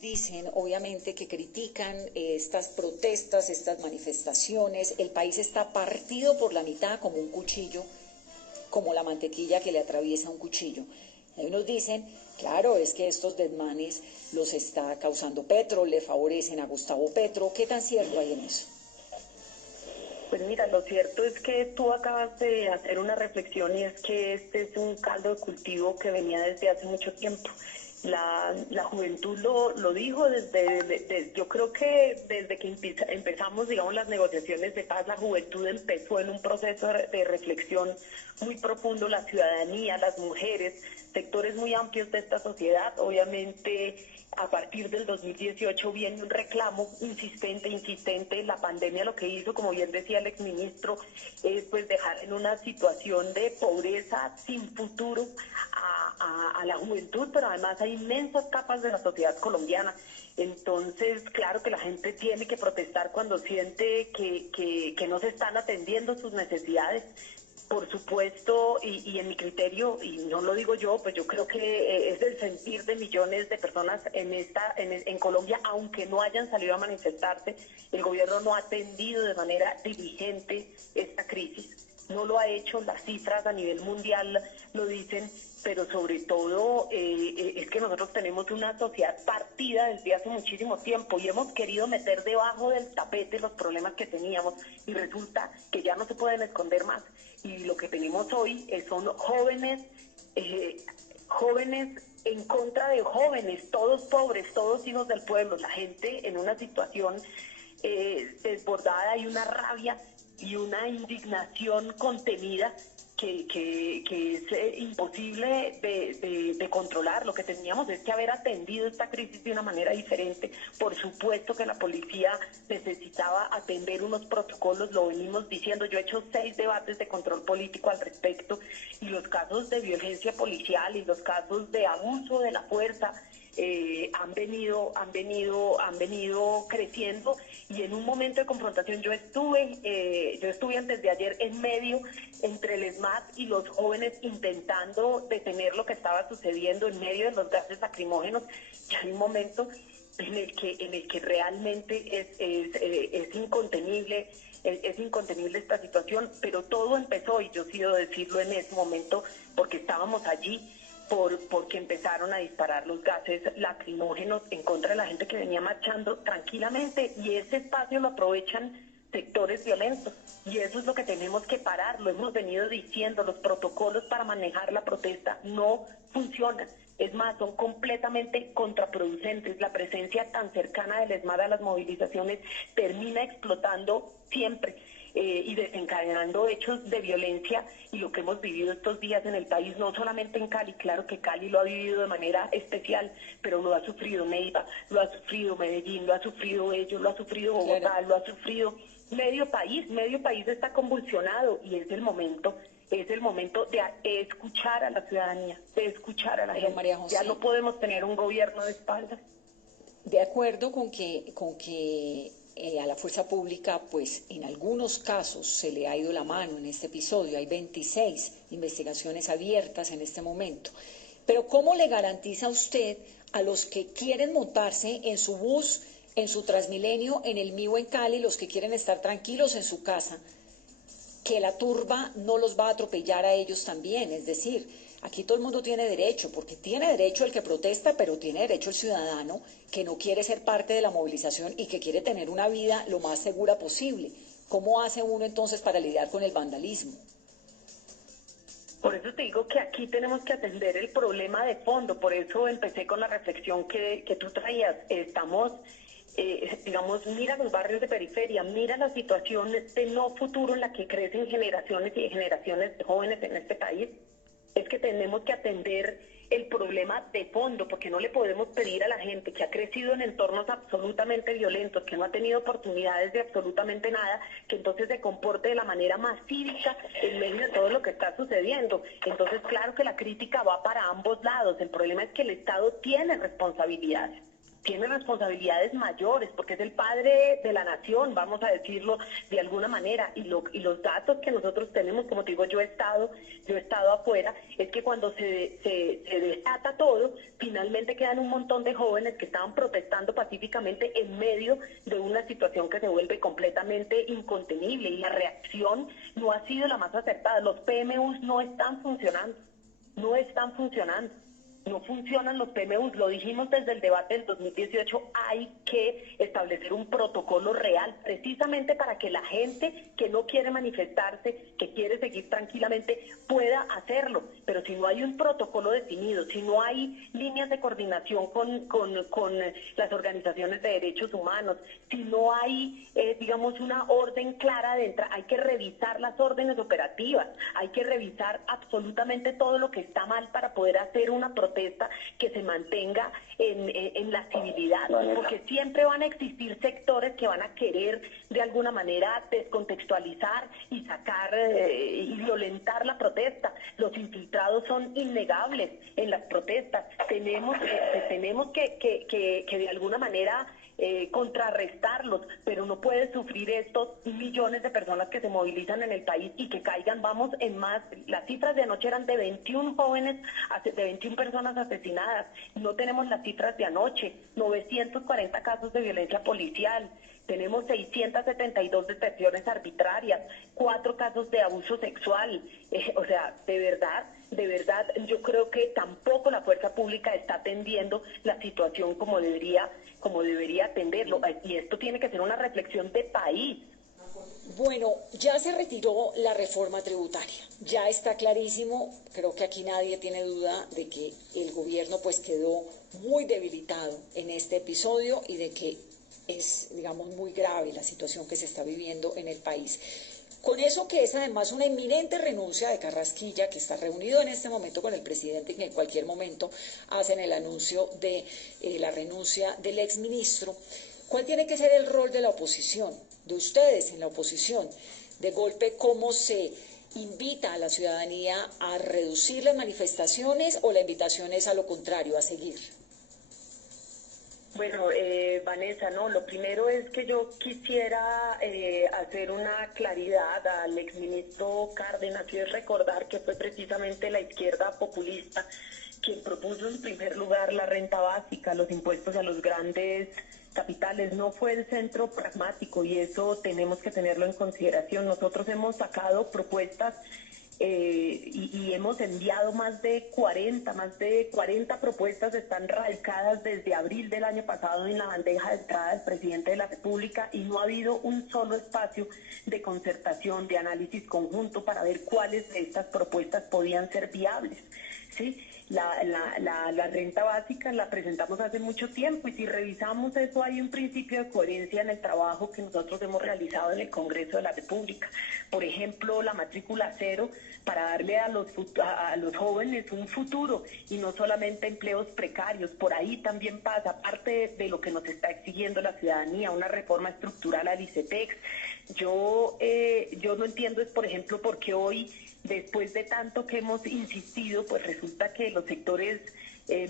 dicen, obviamente, que critican estas protestas, estas manifestaciones. El país está partido por la mitad como un cuchillo, como la mantequilla que le atraviesa un cuchillo. Hay unos dicen, claro, es que estos desmanes los está causando Petro, le favorecen a Gustavo Petro. ¿Qué tan cierto hay en eso? Pues mira, lo cierto es que tú acabas de hacer una reflexión y es que este es un caldo de cultivo que venía desde hace mucho tiempo. La juventud lo dijo yo creo que desde que empezamos, digamos, las negociaciones de paz, la juventud empezó en un proceso de reflexión muy profundo, la ciudadanía, las mujeres, sectores muy amplios de esta sociedad. Obviamente, a partir del 2018 viene un reclamo insistente. La pandemia lo que hizo, como bien decía el exministro, es pues dejar en una situación de pobreza sin futuro a la juventud, pero además hay inmensas capas de la sociedad colombiana. Entonces, claro que la gente tiene que protestar cuando siente que no se están atendiendo sus necesidades. Por supuesto, y en mi criterio, y no lo digo yo, pues yo creo que es el sentir de millones de personas en Colombia, aunque no hayan salido a manifestarse. El gobierno no ha atendido de manera diligente esta crisis, no lo ha hecho, las cifras a nivel mundial lo dicen, pero sobre todo es que nosotros tenemos una sociedad partida desde hace muchísimo tiempo y hemos querido meter debajo del tapete los problemas que teníamos y resulta que ya no se pueden esconder más. Y lo que tenemos hoy son jóvenes en contra de jóvenes, todos pobres, todos hijos del pueblo, la gente en una situación desbordada y una rabia y una indignación contenida que es imposible de controlar. Lo que teníamos es que haber atendido esta crisis de una manera diferente. Por supuesto que la policía necesitaba atender unos protocolos, lo venimos diciendo. Yo he hecho 6 debates de control político al respecto y los casos de violencia policial y los casos de abuso de la fuerza han venido creciendo, y en un momento de confrontación yo estuve antes de ayer en medio entre el ESMAD y los jóvenes intentando detener lo que estaba sucediendo en medio de los gases lacrimógenos. Y hay un momento en el que realmente es incontenible. Es incontenible esta situación, pero todo empezó, y yo quiero decirlo en ese momento, porque estábamos allí, porque empezaron a disparar los gases lacrimógenos en contra de la gente que venía marchando tranquilamente, y ese espacio lo aprovechan sectores violentos, y eso es lo que tenemos que parar. Lo hemos venido diciendo, los protocolos para manejar la protesta no funcionan. Es más, son completamente contraproducentes. La presencia tan cercana del ESMAD a las movilizaciones termina explotando siempre y desencadenando hechos de violencia, y lo que hemos vivido estos días en el país, no solamente en Cali, claro que Cali lo ha vivido de manera especial, pero lo ha sufrido Neiva, lo ha sufrido Medellín, lo ha sufrido ellos, lo ha sufrido Bogotá, claro. Lo ha sufrido medio país está convulsionado, y es el momento de escuchar a la ciudadanía, de escuchar a la gente. María José, ya no podemos tener un gobierno de espaldas. De acuerdo con que a la fuerza pública, pues en algunos casos se le ha ido la mano en este episodio. Hay 26 investigaciones abiertas en este momento. Pero ¿cómo le garantiza usted a los que quieren montarse en su bus, en su Transmilenio, en el mío en Cali, los que quieren estar tranquilos en su casa, que la turba no los va a atropellar a ellos también? Es decir, aquí todo el mundo tiene derecho, porque tiene derecho el que protesta, pero tiene derecho el ciudadano que no quiere ser parte de la movilización y que quiere tener una vida lo más segura posible. ¿Cómo hace uno entonces para lidiar con el vandalismo? Por eso te digo que aquí tenemos que atender el problema de fondo. Por eso empecé con la reflexión que tú traías. Estamos, digamos, mira los barrios de periferia, mira la situación de no futuro en la que crecen generaciones y generaciones de jóvenes en este país. Es que tenemos que atender el problema de fondo, porque no le podemos pedir a la gente que ha crecido en entornos absolutamente violentos, que no ha tenido oportunidades de absolutamente nada, que entonces se comporte de la manera más cívica en medio de todo lo que está sucediendo. Entonces, claro que la crítica va para ambos lados. El problema es que el Estado tiene responsabilidades. tiene responsabilidades mayores, porque es el padre de la nación, vamos a decirlo de alguna manera, y los datos que nosotros tenemos, como te digo, yo he estado afuera, es que cuando se desata todo, finalmente quedan un montón de jóvenes que estaban protestando pacíficamente en medio de una situación que se vuelve completamente incontenible, y la reacción no ha sido la más acertada. Los PMUs no están funcionando. No funcionan los PMUs, lo dijimos desde el debate del 2018, hay que establecer un protocolo real, precisamente para que la gente que no quiere manifestarse, que quiere seguir tranquilamente, pueda hacerlo. Pero si no hay un protocolo definido, si no hay líneas de coordinación con las organizaciones de derechos humanos, si no hay, digamos, una orden clara de entrada, hay que revisar las órdenes operativas, hay que revisar absolutamente todo lo que está mal para poder hacer una protesta que se mantenga en la civilidad, porque siempre van a existir sectores que van a querer de alguna manera descontextualizar y sacar y violentar la protesta. Los infiltrados son innegables en las protestas. Tenemos que de alguna manera contrarrestarlos, pero no puede sufrir estos millones de personas que se movilizan en el país y que caigan. Vamos en más, las cifras de anoche eran de 21 jóvenes, de 21 personas asesinadas. No tenemos las cifras de anoche, 940 casos de violencia policial. Tenemos 672 detenciones arbitrarias, 4 casos de abuso sexual. O sea, de verdad, yo creo que tampoco la fuerza pública está atendiendo la situación como debería atenderlo. Y esto tiene que ser una reflexión de país. Bueno, ya se retiró la reforma tributaria, ya está clarísimo, creo que aquí nadie tiene duda de que el gobierno pues quedó muy debilitado en este episodio y de que es, digamos, muy grave la situación que se está viviendo en el país. Con eso, que es además una inminente renuncia de Carrasquilla, que está reunido en este momento con el presidente y que en cualquier momento hacen el anuncio de la renuncia del exministro. ¿Cuál tiene que ser el rol de la oposición, de ustedes en la oposición? De golpe, ¿cómo se invita a la ciudadanía a reducir las manifestaciones, o la invitación es a lo contrario, a seguir? Bueno, Vanessa, no, lo primero es que yo quisiera hacer una claridad al exministro Cárdenas, y es recordar que fue precisamente la izquierda populista quien propuso en primer lugar la renta básica, los impuestos a los grandes capitales. No fue el centro pragmático, y eso tenemos que tenerlo en consideración. Nosotros hemos sacado propuestas y hemos enviado más de 40 propuestas, están radicadas desde abril del año pasado en la bandeja de entrada del presidente de la República, y no ha habido un solo espacio de concertación, de análisis conjunto para ver cuáles de estas propuestas podían ser viables, ¿sí? La renta básica la presentamos hace mucho tiempo, y si revisamos eso hay un principio de coherencia en el trabajo que nosotros hemos realizado en el Congreso de la República. Por ejemplo, la matrícula cero, para darle a los jóvenes un futuro y no solamente empleos precarios. Por ahí también pasa, aparte de lo que nos está exigiendo la ciudadanía, una reforma estructural al ICETEX. Yo no entiendo, es por ejemplo, por qué hoy, después de tanto que hemos insistido, pues resulta que los sectores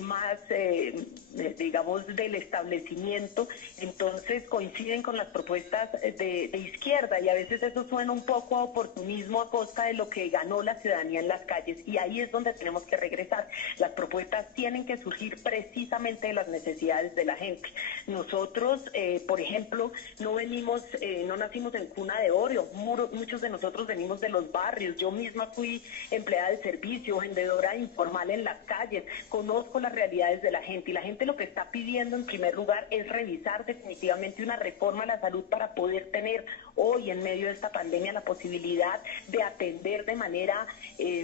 más, digamos, del establecimiento, entonces coinciden con las propuestas de izquierda, y a veces eso suena un poco a oportunismo a costa de lo que ganó la ciudadanía en las calles, y ahí es donde tenemos que regresar. Las propuestas tienen que surgir precisamente de las necesidades de la gente. Nosotros, por ejemplo, no nacimos en cuna de oro, muchos de nosotros venimos de los barrios. Yo misma fui empleada de servicio, vendedora informal en las calles, conozco las realidades de la gente, y la gente lo que está pidiendo en primer lugar es revisar definitivamente una reforma a la salud para poder tener hoy, en medio de esta pandemia, la posibilidad de atender de manera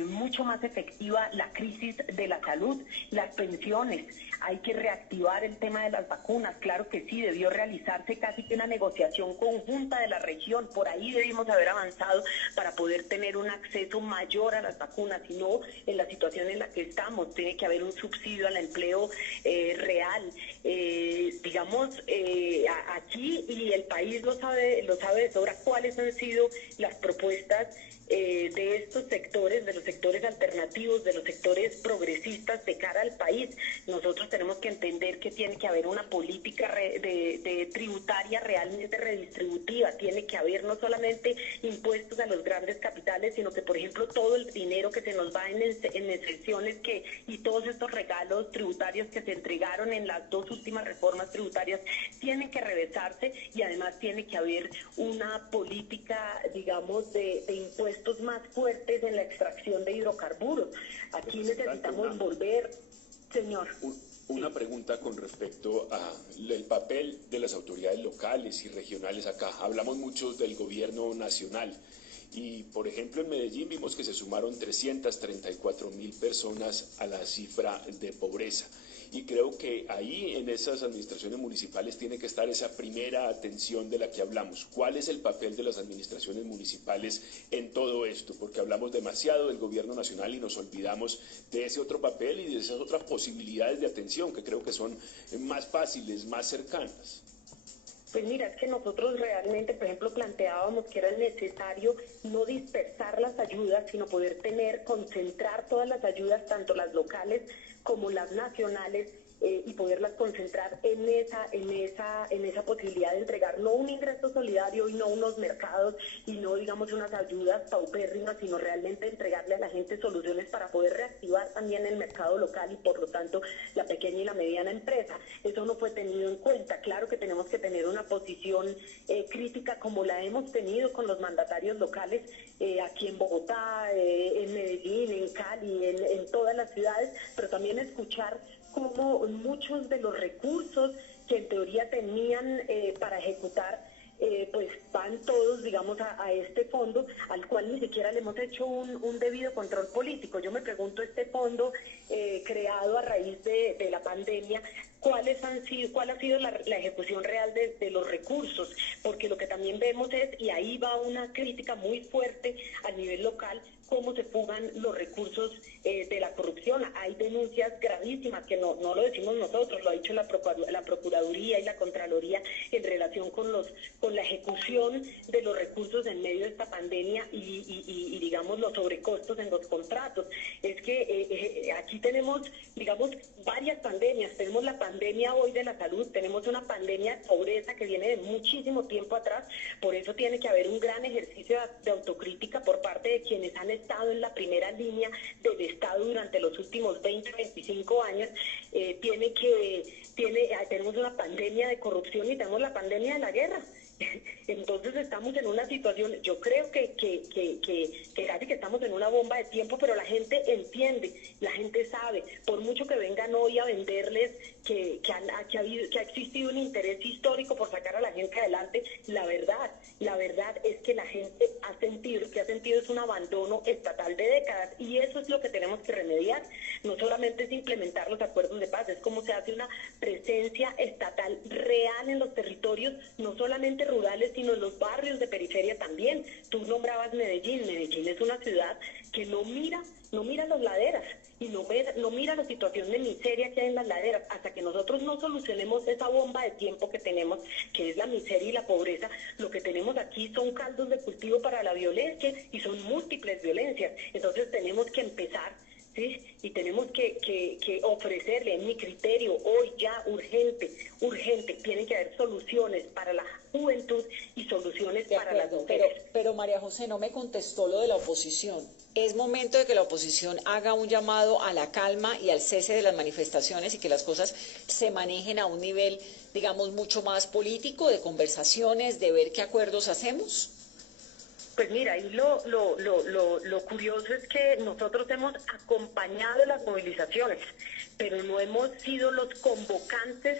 mucho más efectiva la crisis de la salud. Las pensiones, hay que reactivar el tema de las vacunas, claro que sí, debió realizarse casi que una negociación conjunta de la región, por ahí debimos haber avanzado para poder tener un acceso mayor a las vacunas, y no en la situación en la que estamos. Tiene que haber un subsidio al empleo real, digamos, aquí, y el país lo sabe de sobra, cuáles han sido las propuestas de estos sectores, de los sectores alternativos, de los sectores progresistas de cara al país. Nosotros tenemos que entender que tiene que haber una política de tributaria realmente redistributiva, tiene que haber no solamente impuestos a los grandes capitales, sino que, por ejemplo, todo el dinero que se nos va en exenciones y todos estos regalos tributarios que se entregaron en las dos últimas reformas tributarias tienen que reversarse, y además tiene que haber una política, digamos, de impuestos más fuertes en la extracción de hidrocarburos. Aquí necesitamos volver, señor. Una pregunta con respecto al papel de las autoridades locales y regionales acá. Hablamos mucho del gobierno nacional y, por ejemplo, en Medellín vimos que se sumaron 334.000 personas a la cifra de pobreza. Y creo que ahí en esas administraciones municipales tiene que estar esa primera atención de la que hablamos. ¿Cuál es el papel de las administraciones municipales en todo esto? Porque hablamos demasiado del gobierno nacional y nos olvidamos de ese otro papel y de esas otras posibilidades de atención que creo que son más fáciles, más cercanas. Pues mira, es que nosotros realmente, por ejemplo, planteábamos que era necesario no dispersar las ayudas, sino poder concentrar todas las ayudas, tanto las locales como las nacionales, y poderlas concentrar en esa posibilidad de entregar no un ingreso solidario y no unos mercados y no, digamos, unas ayudas paupérrimas, sino realmente entregarle a la gente soluciones para poder reactivar también el mercado local y, por lo tanto, la pequeña y la mediana empresa. Eso no fue tenido en cuenta. Claro que tenemos que tener una posición crítica, como la hemos tenido con los mandatarios locales, aquí en Bogotá, en Medellín, en Cali, en todas las ciudades, pero también escuchar cómo muchos de los recursos que en teoría tenían para ejecutar, pues van todos, digamos, a este fondo, al cual ni siquiera le hemos hecho un debido control político. Yo me pregunto, este fondo creado a raíz de la pandemia, ¿cuál ha sido la ejecución real de los recursos? Porque lo que también vemos es, y ahí va una crítica muy fuerte a nivel local, cómo se fugan los recursos de la corrupción. Hay denuncias gravísimas que no lo decimos nosotros, lo ha dicho la Procuraduría y la Contraloría en relación con la ejecución de los recursos en medio de esta pandemia y digamos, los sobrecostos en los contratos. Es que aquí tenemos, digamos, varias pandemias. Tenemos la pandemia hoy de la salud, tenemos una pandemia de pobreza que viene de muchísimo tiempo atrás. Por eso tiene que haber un gran ejercicio de autocrítica por parte de quienes han estado en la primera línea del Estado durante los últimos 20, 25 años. Tenemos una pandemia de corrupción y tenemos la pandemia de la guerra. Entonces estamos en una situación, yo creo que casi que estamos en una bomba de tiempo, pero la gente entiende, la gente sabe, por mucho que vengan hoy a venderles que ha existido un interés histórico por sacar a la gente adelante, la verdad es que la gente ha sentido es un abandono estatal de décadas, y eso es lo que tenemos que remediar. No solamente es implementar los acuerdos de paz, es como se hace una presencia estatal real en los territorios, no solamente rurales, sino en los barrios de periferia también. Tú nombrabas Medellín es una ciudad que no mira las laderas y no mira la situación de miseria que hay en las laderas. Hasta que nosotros no solucionemos esa bomba de tiempo que tenemos, que es la miseria y la pobreza, lo que tenemos aquí son caldos de cultivo para la violencia, y son múltiples violencias. Entonces tenemos que empezar, ¿sí? Y tenemos que ofrecerle, en mi criterio, hoy ya urgente, tienen que haber soluciones para la juventud y soluciones para las mujeres. Pero María José no me contestó lo de la oposición. Es momento de que la oposición haga un llamado a la calma y al cese de las manifestaciones y que las cosas se manejen a un nivel, digamos, mucho más político, de conversaciones, de ver qué acuerdos hacemos. Pues mira, y lo curioso es que nosotros hemos acompañado las movilizaciones, pero no hemos sido los convocantes,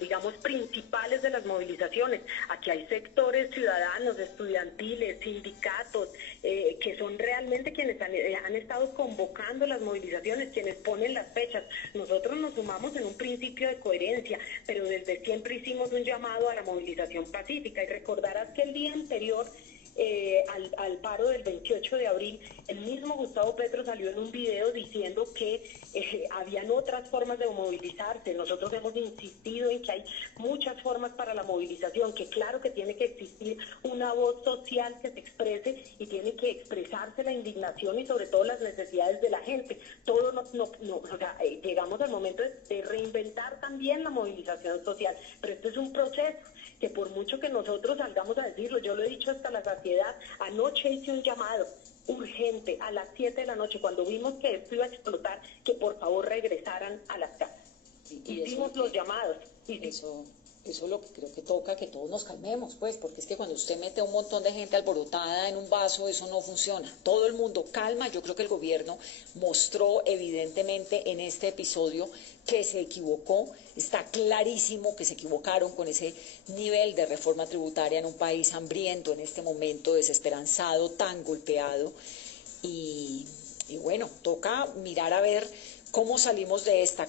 digamos, principales de las movilizaciones. Aquí hay sectores ciudadanos, estudiantiles, sindicatos, que son realmente quienes han estado convocando las movilizaciones, quienes ponen las fechas. Nosotros nos sumamos en un principio de coherencia, pero desde siempre hicimos un llamado a la movilización pacífica, y recordarás que el día anterior al paro del 28 de abril, el mismo Gustavo Petro salió en un video diciendo que habían otras formas de movilizarse. Nosotros hemos insistido en que hay muchas formas para la movilización, que claro que tiene que existir una voz social que se exprese y tiene que expresarse la indignación y sobre todo las necesidades de la gente. Todo llegamos al momento de reinventar también la movilización social, pero esto es un proceso que por mucho que nosotros salgamos a decirlo, yo lo he dicho hasta la saciedad, anoche hice un llamado urgente a las 7 de la noche, cuando vimos que esto iba a explotar, que por favor regresaran a las casas. Hicimos los llamados. Eso es lo que creo que toca, que todos nos calmemos, pues, porque es que cuando usted mete a un montón de gente alborotada en un vaso, eso no funciona. Todo el mundo calma. Yo creo que el gobierno mostró evidentemente en este episodio que se equivocó. Está clarísimo que se equivocaron con ese nivel de reforma tributaria en un país hambriento, en este momento desesperanzado, tan golpeado. Y bueno, toca mirar a ver cómo salimos de esta.